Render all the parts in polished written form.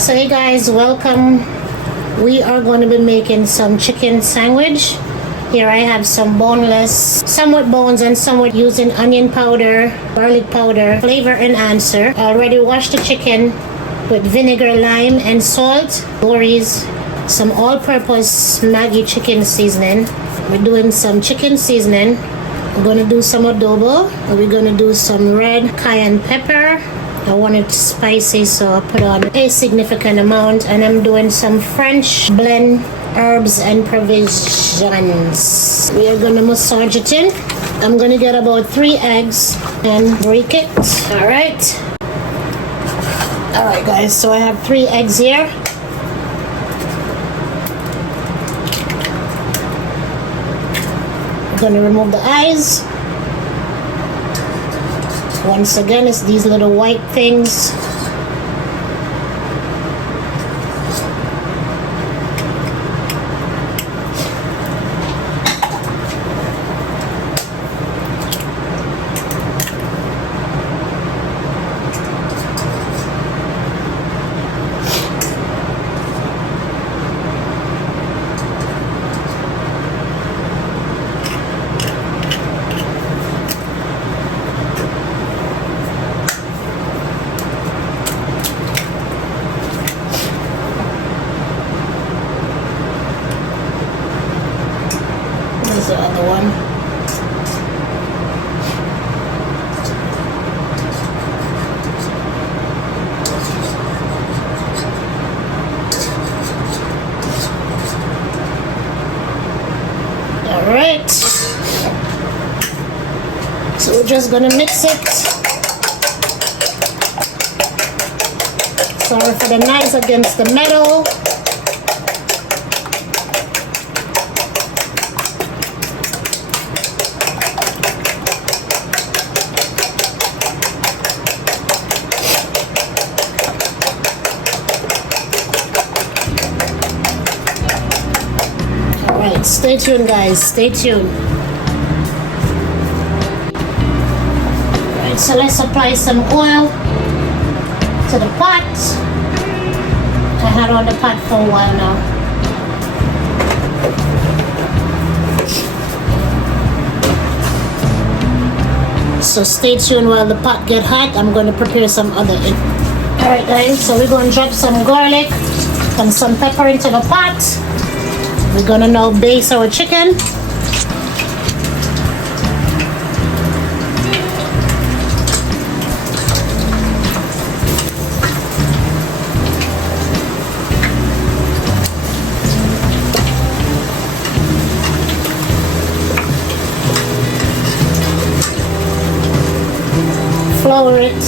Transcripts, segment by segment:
So hey guys, welcome. We are going to be making some chicken sandwich. Here I have some boneless, some with bones and some with using onion powder, garlic powder, flavor enhancer. I already washed the chicken with vinegar, lime and salt, Lori's, some all-purpose Maggi chicken seasoning. We're doing some chicken seasoning. We're going to do some adobo. We're going to do some red cayenne pepper. I want it spicy, so I put on a significant amount, and I'm doing some French blend herbs and provisions. We are going to massage it in. I'm going to get about 3 eggs and break it. All right guys, so I have 3 eggs here. I'm going to remove the eyes. Once again, it's these little white things. The other one. All right. So we're just gonna mix it. Sorry for the knives against the metal. Stay tuned guys, stay tuned. Alright, so let's apply some oil to the pot. I had on the pot for a while now. So stay tuned while the pot get hot. I'm going to prepare some other. Alright guys, so we're going to drop some garlic and some pepper into the pot. We're gonna now baste our chicken. Flour it.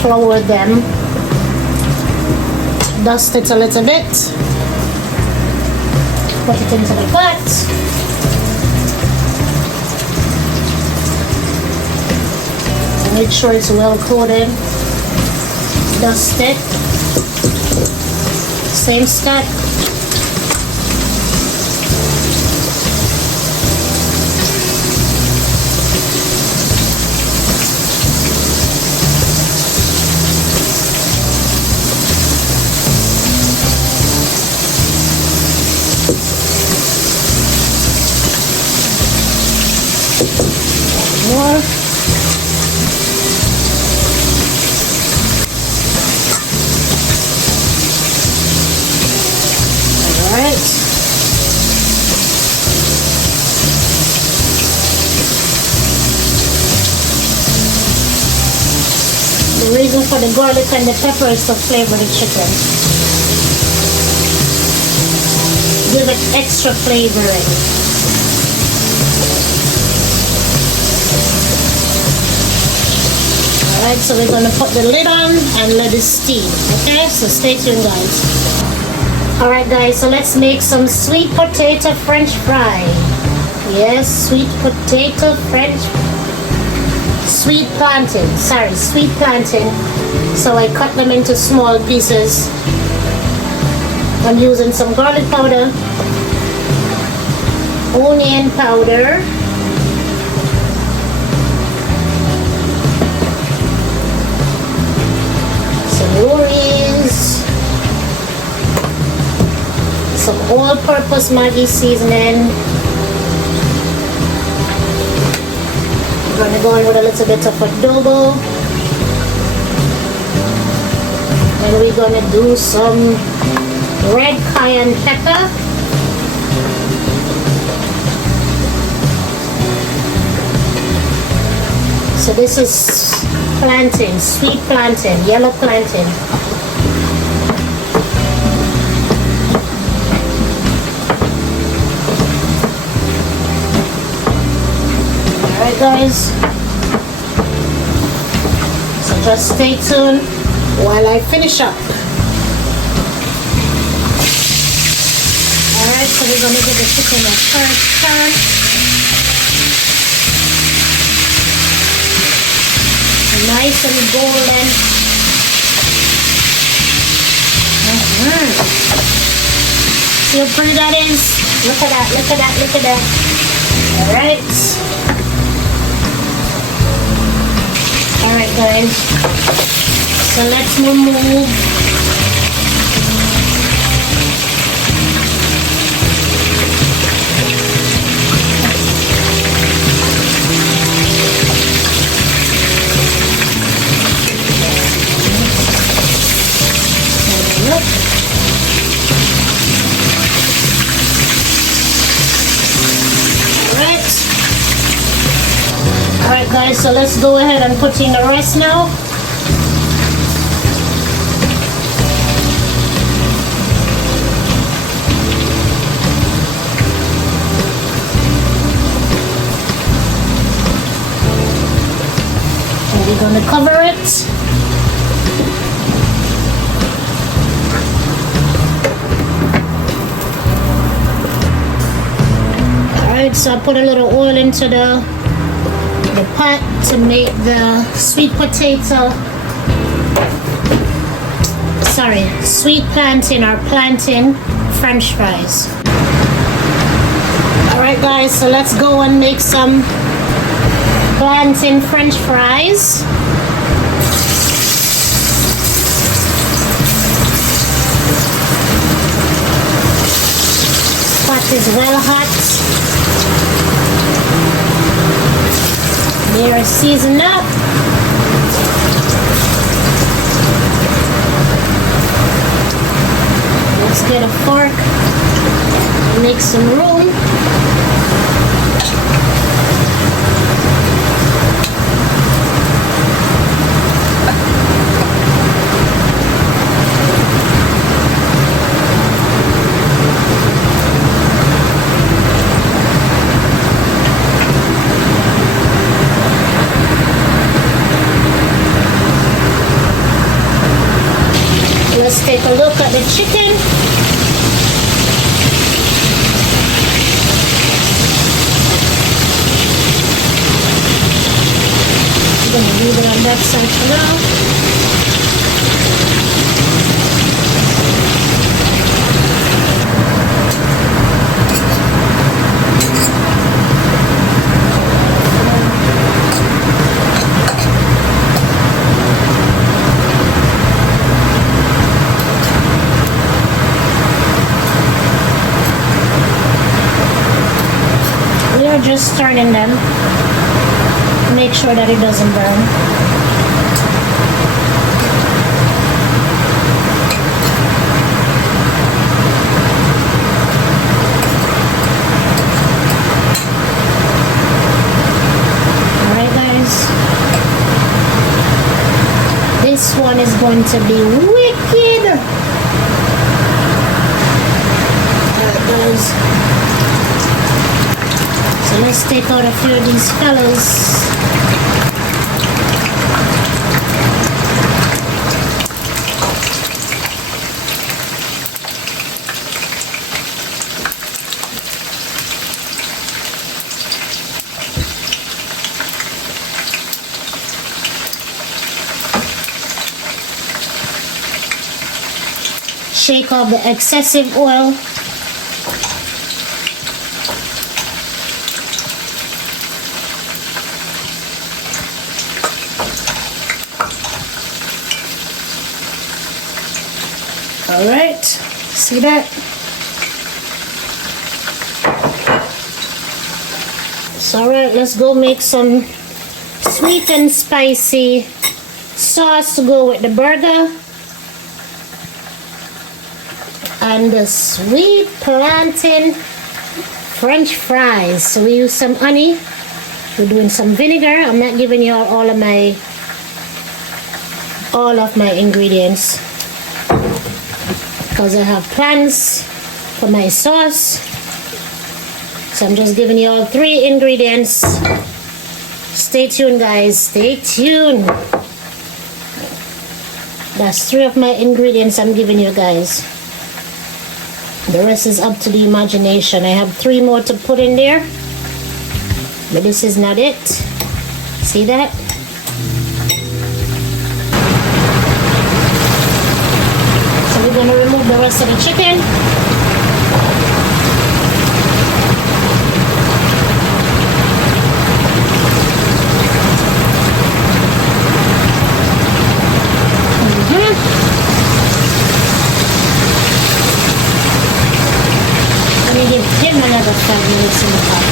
Flour them, dust it a little bit, put it into the pot. Make sure it's well coated, dust it, same step. More. All right. The reason for the garlic and the pepper is to flavor the chicken. Give it extra flavoring. Alright, so we're going to put the lid on and let it steam. Okay, so stay tuned guys. Alright guys, so let's make some sweet potato french fry. Yes, sweet potato french sweet plantain. So I cut them into small pieces. I'm using some garlic powder, onion powder, all-purpose Maggi seasoning. I'm gonna go in with a little bit of adobo. And we're gonna do some red cayenne pepper. So this is plantain, sweet plantain, yellow plantain. Alright guys, so just stay tuned while I finish up. Alright, so we're going to give the chicken a first turn. Nice and golden. See how pretty that is? Look at that, look at that, look at that. Alright. Alright guys. So let's remove Alright guys, so let's go ahead and put in the rest now. And we're going to cover it. Alright, so I put a little oil into the pot to make the sweet plantain or plantain French fries. Alright guys, so let's go and make some plantain French fries. Pot is well hot. They are seasoned up. Let's get a fork and make some room. Let's take a look at the chicken. I'm going to leave it on that side for now. Just turning them, make sure that it doesn't burn. Alright guys, this one is going to be wicked. Alright guys, so let's take out a few of these fellas. Shake off the excessive oil. All right, see that? So alright, let's go make some sweet and spicy sauce to go with the burger. And the sweet plantain French fries. So we use some honey. We're doing some vinegar. I'm not giving you all of my ingredients because I have plans for my sauce. So I'm just giving you all 3 ingredients. Stay tuned, guys. Stay tuned. That's 3 of my ingredients I'm giving you guys. The rest is up to the imagination. I have 3 more to put in there, but this is not it. See that? So we're gonna remove the rest of the chicken. Give him another 5 minutes in the pot.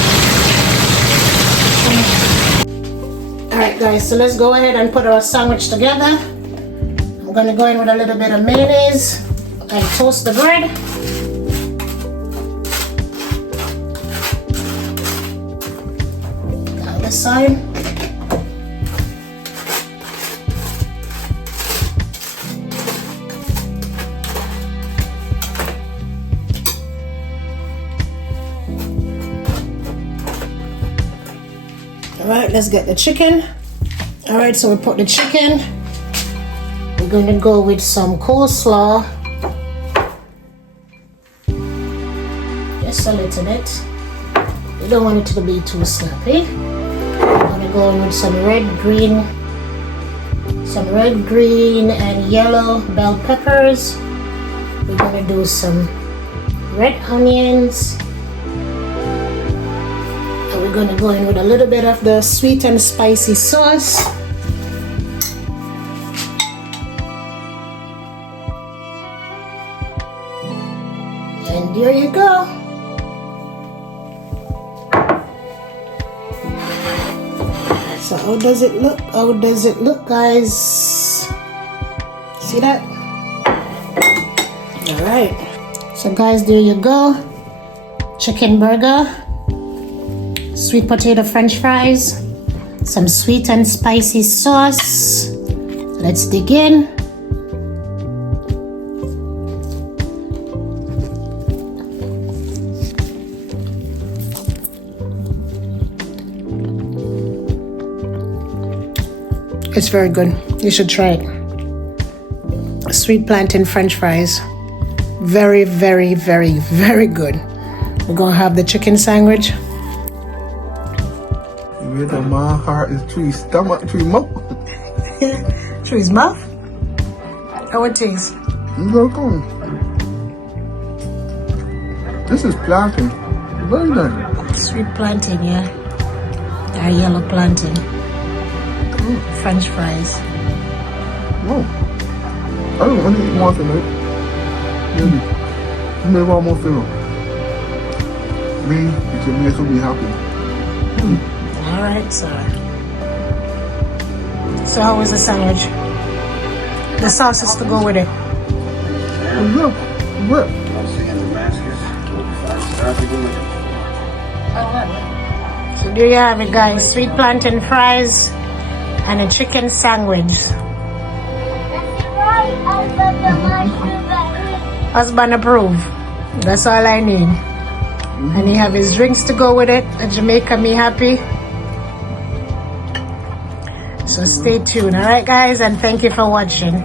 Alright guys, so let's go ahead and put our sandwich together. I'm gonna go in with a little bit of mayonnaise and toast the bread. The other side. Alright, let's get the chicken. Alright, so we put the chicken. We're going to go with some coleslaw. Just a little bit. You don't want it to be too snappy. I'm going to go in with some red, green and yellow bell peppers. We're going to do some red onions. We're going to go in with a little bit of the sweet and spicy sauce. And there you go. So how does it look? How does it look, guys? See that? All right. So guys, there you go. Chicken burger. Sweet potato French fries, some sweet and spicy sauce. Let's dig in. It's very good. You should try it. Sweet plantain French fries. Very, very, very, very good. We're gonna have the chicken sandwich. My heart is through his stomach, through his mouth. Through his mouth? How it tastes? This is plantain. Very nice. Sweet plantain, yeah. Or yellow plantain. French fries. Whoa. I don't want to eat more tonight. Maybe. Maybe one more film. Me, it will make me happy. Alright, so how was the sandwich? The sauces to go with it. Yeah. So there you have it, guys. Sweet plantain fries and a chicken sandwich. Husband approved. That's all I need. And he have his drinks to go with it. A Jamaica me happy. So stay tuned, alright guys, and thank you for watching.